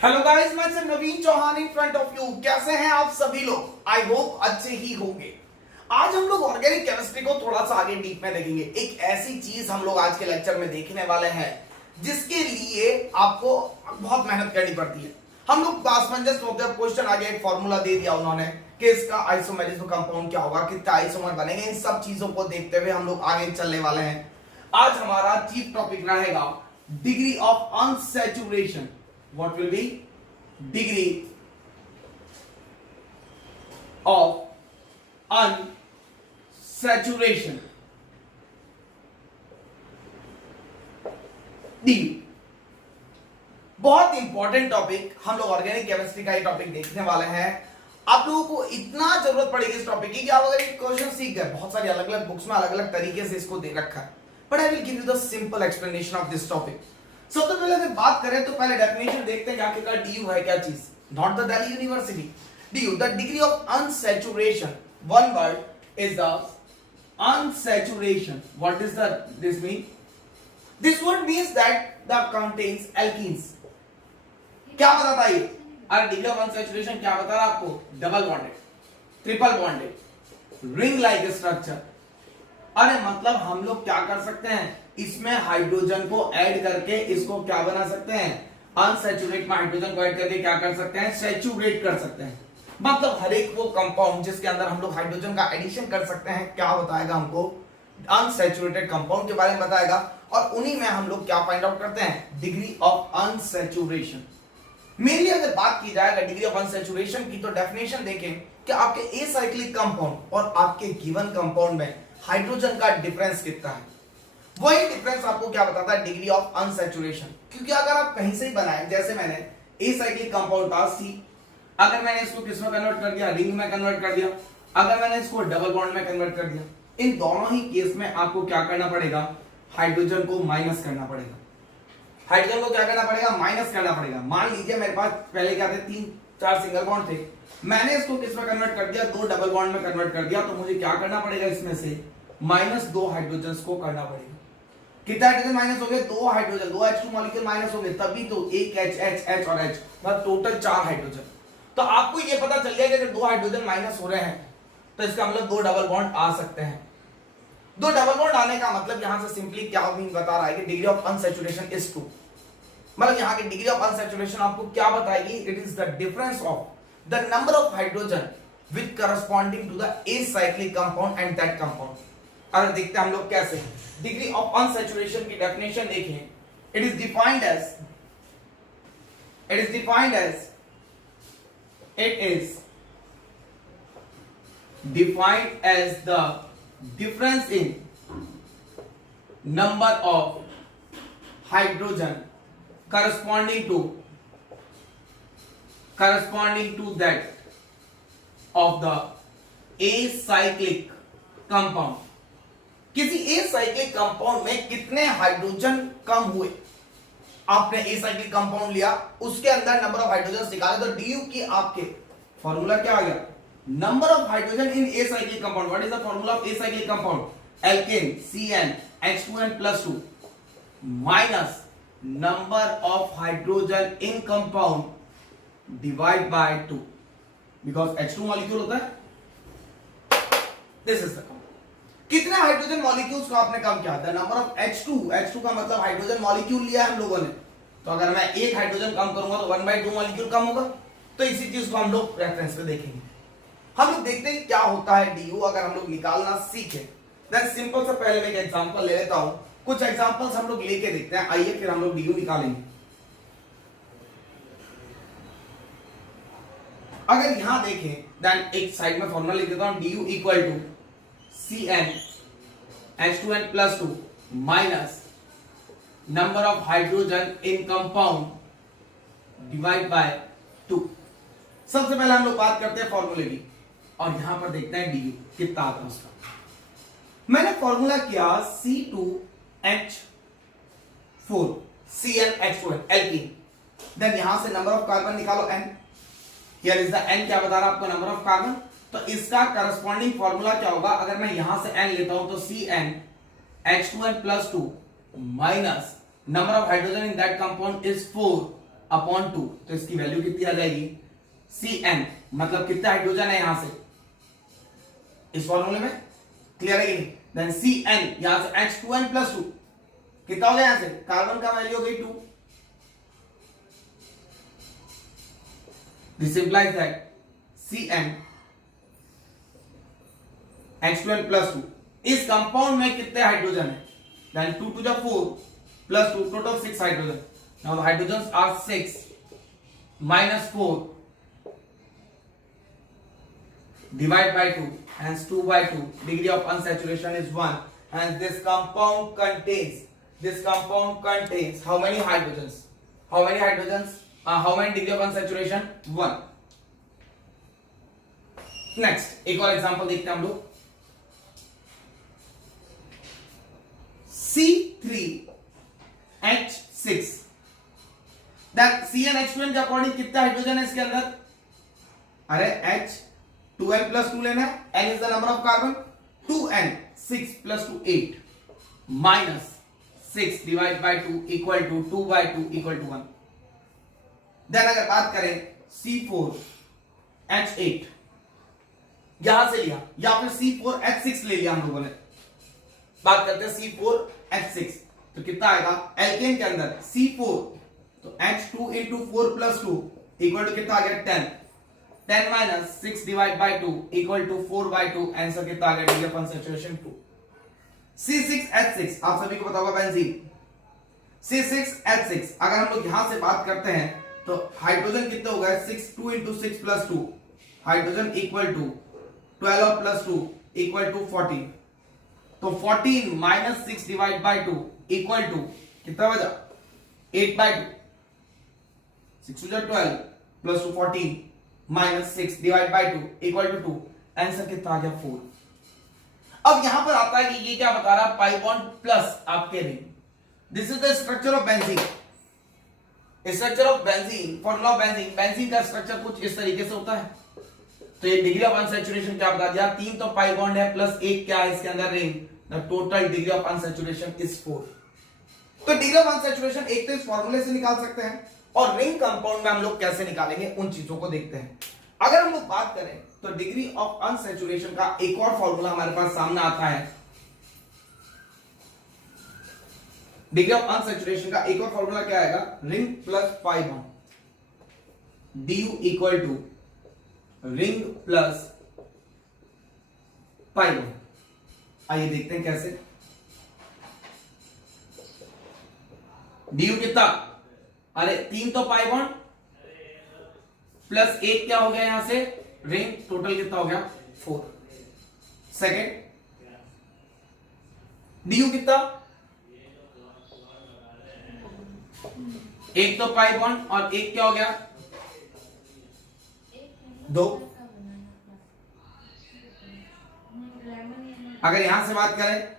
Hello guys, मैं sir Naveen Chauhan in front of you. कैसे हैं आप सभी लोग? आई होप अच्छे ही होंगे। आज हम लोग ऑर्गेनिक केमिस्ट्री को थोड़ा सा आगे डीप में देखेंगे। एक ऐसी चीज हम लोग आज के लेक्चर में देखने वाले हैं जिसके लिए आपको बहुत मेहनत करनी पड़ती है। हम लोग पासमंजस होते हैं, क्वेश्चन आगे एक फॉर्मूला दे दिया उन्होंने कि इसका आइसोमेरिज्म कंपाउंड क्या होगा, कितना आइसोमर बनेंगे, इन सब चीजों को देखते हुए हम लोग आगे चलने वाले हैं। आज हमारा चीफ टॉपिक रहेगा degree of unsaturation. What will be degree of unsaturation? DU बहुत इंपॉर्टेंट टॉपिक, हम लोग ऑर्गेनिक केमिस्ट्री का ये टॉपिक देखने वाले हैं। आप लोगों को इतना जरूरत पड़ेगी इस टॉपिक की कि आप अगर एक क्वेश्चन सीख गए, बहुत सारी अलग अलग बुक्स में अलग अलग तरीके से इसको दे रखा है, but I will give you the simple explanation of this topic. सबसे पहले अगर बात करें तो पहले डेफिनेशन देखते हैं आखिरकार डीयू है क्या चीज। Not the Delhi university. DU the degree of unsaturation, one word is the unsaturation. What is the this mean? This word means that the contains alkenes. क्या बताता है ये? अरे डिग्री ऑफ अनसैचुरेशन क्या बता रहा है आपको? Double bonded, triple bonded, ring like structure. अरे मतलब हम लोग क्या कर सकते हैं, इसमें हाइड्रोजन को ऐड करके इसको क्या बना सकते हैं? अनसैचुरेट में हाइड्रोजन को ऐड करके क्या कर सकते हैं? सैचुरेट कर सकते हैं। मतलब हर एक वो कंपाउंड जिसके अंदर हम लोग हाइड्रोजन का एडिशन कर सकते हैं, क्या बताएगा हमको? अनसैचुरेटेड कंपाउंड के बारे में बताएगा। और उन्हीं में हम लोग क्या फाइंड आउट करते हैं? Degree of unsaturation. मेनली अगर बात की जाएगा डिग्री ऑफ अनसैचुरेशन की, तो डेफिनेशन देखें कि आपके एसाइक्लिक कंपाउंड और आपके गिवन कंपाउंड में हाइड्रोजन का डिफरेंस कितना है। वही डिफरेंस आपको क्या बताता है? Degree of unsaturation. क्योंकि अगर आप कहीं से ही बनाए, जैसे मैंने एसाइक्लिक कंपाउंड था सी, अगर मैंने इसको किस में कन्वर्ट कर दिया? रिंग में कन्वर्ट कर दिया। अगर मैंने इसको डबल बॉन्ड में कन्वर्ट कर दिया, इन दोनों ही केस में आपको क्या करना पड़ेगा? हाइड्रोजन को माइनस करना पड़ेगा। हाइड्रोजन को क्या करना पड़ेगा? माइनस करना पड़ेगा। मान लीजिए मेरे पास पहले क्या थे? 3-4 सिंगल बॉन्ड थे, मैंने इसको किस में कन्वर्ट कर दिया? 2 डबल बॉन्ड में कन्वर्ट कर दिया। तो मुझे क्या करना पड़ेगा? इसमें से -2 हाइड्रोजन को करना पड़ेगा। कितना हाइड्रोजन माइनस हो गए? 2 हाइड्रोजन, 2 H2 मॉलिक्यूल माइनस हो गए, तभी तो एक H, H, H और H, मतलब टोटल 4 हाइड्रोजन। तो आपको ये पता चल गया कि अगर 2 हाइड्रोजन माइनस हो रहे हैं तो इसका मतलब 2 डबल बॉन्ड आ सकते हैं। 2 डबल बॉन्ड आने का मतलब यहां से सिंपली क्या मीन बता रहा है कि डिग्री ऑफ अनसैचुरेशन इज 2। मतलब यहां की डिग्री ऑफ अनसैचुरेशन आपको क्या बताएगी? It is the difference of the number of hydrogen with corresponding to the acyclic compound and that compound. अगर देखते हैं हम लोग कैसे डिग्री ऑफ अनसैचुरेशन की डेफिनेशन देखें। It is defined as the difference in number of hydrogen corresponding to that of the acyclic compound। किसी acyclic compound में कितने हाइड्रोजन कम हुए, आपने एसाइक्लिक कंपाउंड लिया, उसके अंदर नंबर ऑफ हाइड्रोजन निकाले, तो डीयू की आपके फॉर्मूला क्या आ गया? Number of hydrogen in acyclic compound. What is the formula of acyclic compound? Alkane CN H2N+2 minus number of hydrogen in compound divide by 2, because H2 molecule होता है। This is the कितने hydrogen molecules को आपने कम किया? The number of H2 का मतलब hydrogen molecule लिया है हम लोगों ने, तो अगर मैं एक हाइड्रोजन कम करूंगा तो 1/2 मॉलिक्यूल कम होगा। तो इसी चीज को हम लोग रेफरेंस पे देखेंगे। हम लोग देखते हैं क्या होता है डीयू अगर हम लोग निकालना सीखे। देन सिंपल सा पहले मैं एक एग्जांपल ले लेता हूं, कुछ एग्जांपल्स हम लोग लेके देखते हैं। आइए फिर हम लोग डीयू निकालेंगे। अगर यहां देखें, देन एक साइड में फॉर्मूला लिख देता हूं, DU equal to CN H2N+2 minus number of hydrogen in compound divide by 2। सबसे पहले हम लोग बात करते हैं फॉर्मूले की, और यहां पर देखते हैं डीयू कितना आता है उसका। मैंने फॉर्मूला किया C2H4 CN H2N alkene. Then यहां से नंबर ऑफ कार्बन निकालो N। Here is the N, क्या बता रहा है आपको? Number of carbon. तो इसका करस्पॉन्डिंग फॉर्मूला क्या होगा? अगर मैं यहां से N लेता हूं तो CN H2N+2 minus number of hydrogen in that compound is 4 upon 2, तो इसकी वैल्यू कितनी आ जाएगी Cn, मतलब कितना हाइड्रोजन है यहां से इस फॉर्मूले में, क्लियर है कि नहीं? देन Cn यहां से H2n प्लस 2 कितना हो गया, यहां से कार्बन का वैल्यू हो गई 2. This implies that Cn H2n plus 2, इस कंपाउंड में कितने हाइड्रोजन है, then 2 to the 4 plus 2, total 6 hydrogen. Now the hydrogens are 6 minus 4 divide by 2, hence 2 by 2, degree of unsaturation is 1, and this compound contains how many hydrogens, how many degree of unsaturation, 1. Next एक और example देखते हैं हम लोग, C3H6, that CnH2n के according कितना hydrogen है इसके अंदर, अरे H2n plus 2 लेना है, n is the number of carbon, 2n, 6 plus 2 8 minus 6 divided by 2 equal to 2 by 2 equal to 1. Then अगर बात करें C4H8, यहां से लिया या फिर C4H6 ले लिया हम लोगों ने, बात करते हैं C4H6, तो कितना आएगा एल्केन के अंदर C4, तो H2 into 4 plus 2 equal to कितना आ गया 10, 10 minus 6 divide by 2 equal to 4 by 2, answer कितना आ गया degree of unsaturation 2. C6H6 आप सभी को पता होगा बेंजीन, C6H6 अगर हम लोग यहां से बात करते हैं तो हाइड्रोजन कितने हो गए 6, 2 into 6 plus 2 hydrogen equal to 12 plus 2 equal to 14, तो 14 minus 6 divide by 2 equal to कितना बचा 8 by 2, 6 to 12 plus 2 14 minus 6 divide by 2 equal to 2, answer कितना आ गया 4. अब यहां पर आता है कि ये क्या बता रहा है, पाई बॉन्ड प्लस आपके ring. This is the structure of benzene, structure of benzene, formula of benzene, benzene का स्ट्रक्चर कुछ इस तरीके से होता है. तो ये डिग्री ऑफ अनसैचुरेशन क्या बता दिया, 3 तो पाई बॉन्ड है प्लस 1 क्या है इसके अंदर ring, the total degree of unsaturation is 4. तो डिग्री ऑफ अनसैचुरेशन एक तो इस फॉर्मूले से निकाल सकते हैं, और रिंग कंपाउंड में हम लोग कैसे निकालेंगे उन चीजों को देखते हैं. अगर हम लोग बात करें तो डिग्री ऑफ अनसैचुरेशन का एक और फॉर्मूला हमारे पास सामने आता है. डिग्री ऑफ अनसैचुरेशन का एक और फॉर्मूला क्या आएगा, ring plus pi bond, du equal to ring plus pi bond. आइए देखते हैं कैसे. du कितना, अरे 3 तो पाई बॉन्ड प्लस 1 क्या हो गया यहां से रिंग, टोटल कितना हो गया 4. सेकेंड du कितना, 1 तो पाई बॉन्ड और 1 क्या हो गया 2. अगर यहां से बात करें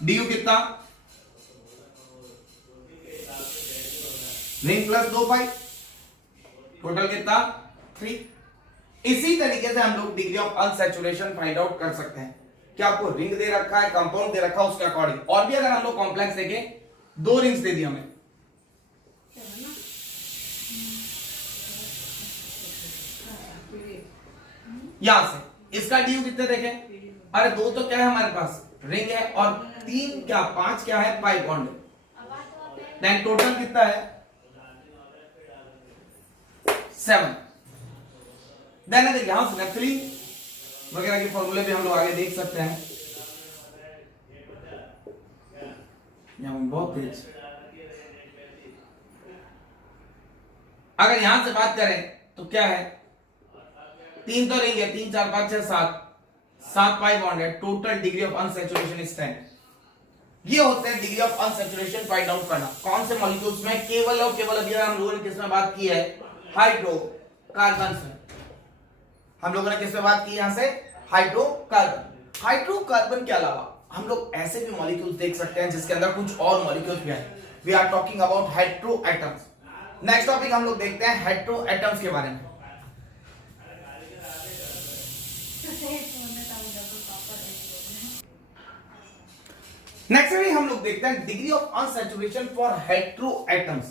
du कितना, रिंग प्लस 2 पाई, टोटल कितना 3. इसी तरीके से हम लोग degree of unsaturation find out कर सकते हैं कि आपको रिंग दे रखा है, कंपाउंड दे रखा है, उसके अकॉर्डिंग. और भी अगर हम लोग कॉम्प्लेक्स देखें, 2 रिंग्स दे दी हमें, यहां से इसका ड्यू कितने देखें, अरे 2 तो क्या है हमारे पास रिंग है, और 3 क्या 5 क्या है पाई बॉन्ड है. देन टोटल कितना है 7. देन अगर यहां से नकलिंग वगैरह के फॉर्मूले भी हम लोग आगे देख सकते हैं. यहां बहुत तेज, अगर यहां से बात करें तो क्या है, 3 तो रिंग है, 3 4 5 6 7 पाई बॉन्ड है, total degree of unsaturation is 10. ये होते हैं degree of unsaturation find out करना. कौन से मॉलिक्यूल्स में, केवल और केवल अभी हम लोगों ने किसमें बात की है, हाइड्रोकार्बन में. हम लोगों ने किसमें बात की यहां से, हाइड्रोकार्बन. हाइड्रोकार्बन के अलावा हम लोग ऐसे भी मॉलिक्यूल्स देख सकते हैं जिसके अंदर कुछ और मॉलिक्यूल्स भी हैं. We are talking about hetero atoms. Next topic हम लोग देखते हैं हेटेरो एटम्स के बारे में. नेक्स्ट में हम लोग देखते हैं degree of unsaturation for hetero atoms.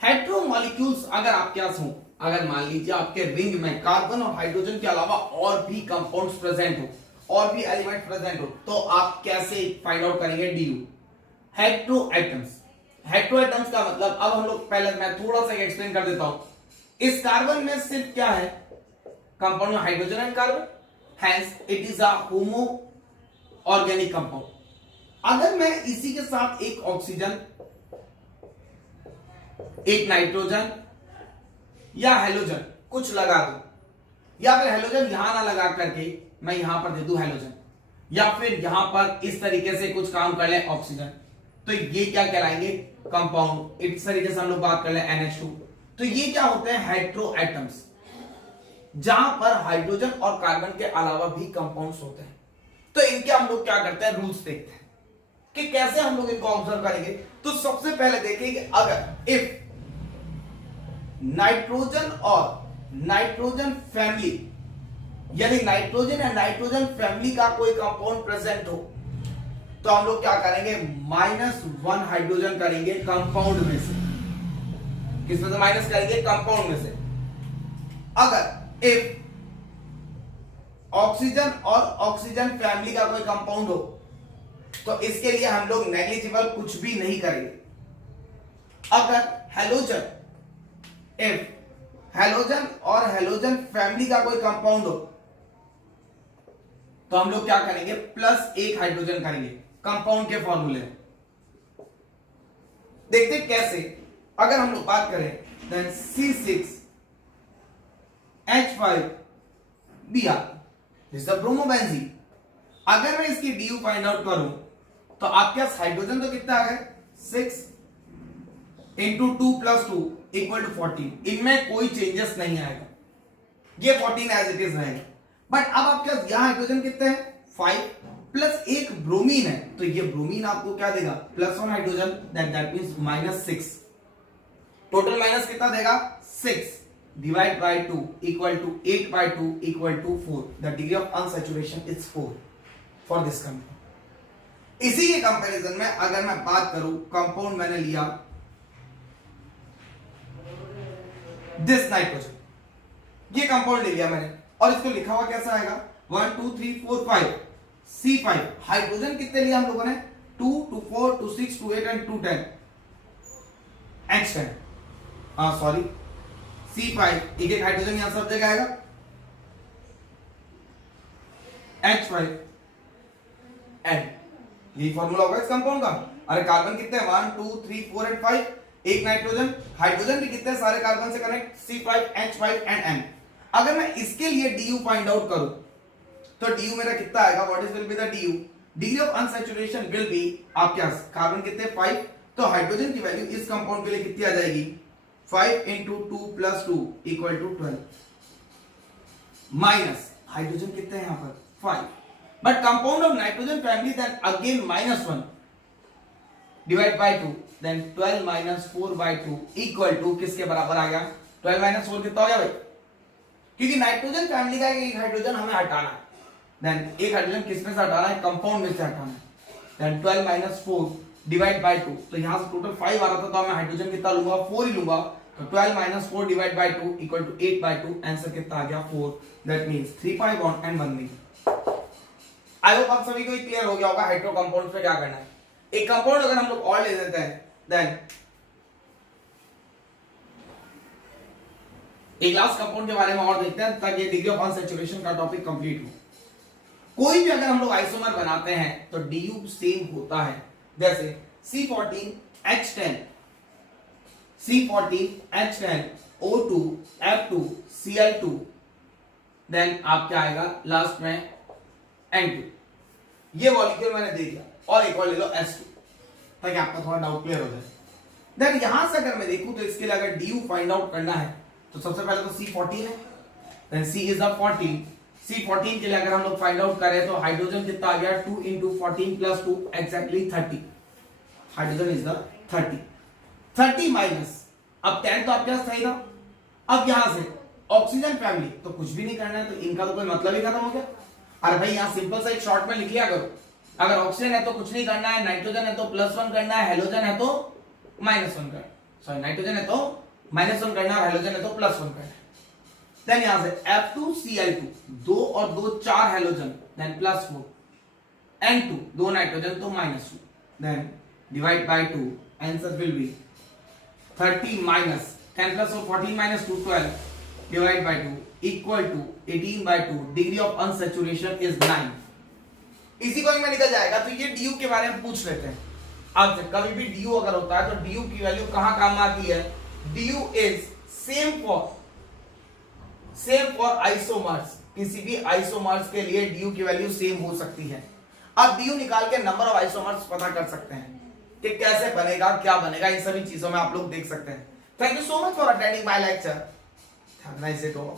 Hetero molecules अगर आपके पास हो, अगर मान लीजिए आपके रिंग में कार्बन और हाइड्रोजन के अलावा और भी कंपाउंड्स प्रेजेंट हो, और भी एलिमेंट प्रेजेंट हो, तो आप कैसे फाइंड आउट करेंगे DU. Hetero atoms, hetero atoms का मतलब, अब हम लोग पहले मैं थोड़ा सा एक्सप्लेन कर देता हूं। इस कार्बन में सिर्फ क्या है, कंपाउंड में hydrogen and carbon, hence it is a homo organic compound. अगर मैं इसी के साथ एक ऑक्सीजन, एक नाइट्रोजन या हेलोजन कुछ लगा दूं, या फिर हेलोजन यहां ना लगा करके मैं यहां पर दे दूं हेलोजन, या फिर यहां पर इस तरीके से कुछ काम कर ले ऑक्सीजन, तो ये क्या कहलाएंगे, कंपाउंड। इस तरीके से हम लोग बात कर ले NH2, तो ये क्या होते हैं, हेटेरो एटम्स, जहां पर हाइड्रोजन और कार्बन के अलावा भी कंपाउंड्स होते हैं। तो इनके हम लोग क्या करते हैं, रूल्स देखते हैं कि कैसे हम लोग इनको ऑब्जर्व करेंगे। तो सबसे पहले देखेंगे, अगर इफ नाइट्रोजन और नाइट्रोजन फैमिली, यानी नाइट्रोजन या नाइट्रोजन फैमिली का कोई कंपाउंड प्रेजेंट हो, तो हम लोग क्या करेंगे, -1 हाइड्रोजन करेंगे कंपाउंड में से। किसमें से माइनस करेंगे, कंपाउंड में से। अगर इफ ऑक्सीजन और ऑक्सीजन फैमिली का कोई कंपाउंड हो, तो इसके लिए हम लोग नेग्लिजिबल कुछ भी नहीं करेंगे। अगर हेलोजन, इफ हेलोजन और हेलोजन फैमिली का कोई कंपाउंड हो, तो हम लोग क्या करेंगे, +1 हाइड्रोजन करेंगे कंपाउंड के फॉर्मूले। देखते कैसे। अगर हम लोग बात करें देन C6H5Br, this is the bromobenzene. अगर मैं इसकी डीयू फाइंड आउट करूं, तो आपके पास हाइड्रोजन तो कितना आ गया, 6 × 2 + 2 = 14। इनमें कोई चेंजेस नहीं आएगा, ये 14 एज इट इज रहेगा। बट अब आपके पास यहां हाइड्रोजन कितने हैं, 5 प्लस एक ब्रोमीन है, तो ये ब्रोमीन आपको क्या देगा, +1 hydrogen, that means -6। Total minus कितना देगा, 6 divide by 2 = 8/2 = 4। The degree of unsaturation is 4 for this compound. इसी के कंपैरिजन में अगर मैं बात करूं, कंपाउंड मैंने लिया दिस नाइट्रोजन, ये कंपाउंड ले लिया मैंने, और इसको लिखा हुआ कैसा आएगा, 1 2 3 4 5 C5। हाइड्रोजन कितने लिया हम लोगों ने, 2 2 4 2 6 2 8 एंड 2 10 H10, सॉरी C5, एक हाइड्रोजन यहां सब जगह आएगा, H5 N, ये फॉर्मूला होगा इस कंपाउंड का। अरे कार्बन कितने हैं, 1 2 3 4 एंड 5, एक नाइट्रोजन, हाइड्रोजन भी कितने, सारे कार्बन से connect, C5 H5 and N। अगर मैं इसके लिए डीयू फाइंड आउट करूं, तो डीयू मेरा कितना आएगा, what is will be the DU, degree of unsaturation will be, आपके पास कार्बन कितने 5, तो हाइड्रोजन की वैल्यू इस कंपाउंड के लिए कितनी आ जाएगी, 5 × 2 + 2 = 12, माइनस हाइड्रोजन कितने हैं यहां पर 5, but compound of nitrogen family then again -1 divide by 2, then 12 - 4/2 = किसके बराबर आ गया, 12 - 4 कितना हो गया भाई, क्योंकि नाइट्रोजन फैमिली का एक हाइड्रोजन हमें हटाना है, देन एक हाइड्रोजन किसमें से हटाना है, कंपाउंड में से हटाना है, देन 12 - 4 डिवाइड बाय 2, तो यहां से टोटल 5 आ रहा था, तो मैं हाइड्रोजन कितना लूंगा, 4 ही लूंगा, तो 12 - 4 डिवाइड बाय 2 = 8/2, आंसर कितना आ गया 4, that means 3 pi bond and 1 mean. I hope आप सभी को क्लियर हो गया होगा हेटेरो कंपाउंड्स में क्या करना है। एक कंपाउंड अगर हम लोग और ले लेते हैं, देन एक लास्ट कंपाउंड के बारे में और देखते हैं, ताकि डिग्री ऑफ अनसैचुरेशन का टॉपिक कंप्लीट हो। कोई भी अगर हम लोग आइसोमर बनाते हैं तो डीयू सेम होता है, जैसे C14H10, C14H10 O2 F2 Cl2, then आप क्या आएगा लास्ट में N2। ये मॉलिक्यूल मैंने दे दिया, और एक और ले लो S2, ताकि आपका थोड़ा डाउट क्लियर हो जाए। देन यहां से अगर मैं देखूं, तो इसके लिए अगर डीयू फाइंड आउट करना है, तो सबसे पहले तो C14 है, then C is the 14, C14 के लिए अगर हम लोग फाइंड आउट करें, तो हाइड्रोजन कितना आ गया, 2 × 14 + 2 exactly 30, hydrogen is the 30 minus, अब 10 तो आपके पास सही था। अब यहां से ऑक्सीजन फैमिली, तो कुछ भी नहीं करना है, तो इनका तो कोई मतलब ही खत्म हो गया। अरे भाई यहां सिंपल सा एक शॉर्ट में लिख लिया करो, अगर ऑक्सीजन है तो कुछ नहीं करना है, नाइट्रोजन है तो +1 करना है, हेलोजन है तो -1 करना, सॉरी नाइट्रोजन है तो -1 करना है, हेलोजन है तो +1 करना है। देन यहां से F2Cl2 2 और 2 4 हेलोजन, देन +4 N2 2 नाइट्रोजन तो -2, then divide by 2, answer will be 30 minus 10 + 4 14 - 2 12 divide by 2 equal to 18/2, degree of unsaturation is 9। इसी को में निकल जाएगा। तो ये DU के बारे में पूछ लेते हैं आपसे। कभी भी DU अगर होता है तो DU की वैल्यू कहां काम आती है? DU is same for isomers. किसी भी आइसोमर्स के लिए DU की वैल्यू सेम हो सकती है। अब DU निकाल के नंबर ऑफ आइसोमर्स पता कर सकते हैं कि कैसे बनेगा, क्या बनेगा, इन सभी चीजों में आप लोग देख सकते हैं। Thank you so much for attending my lecture. Nice day to all.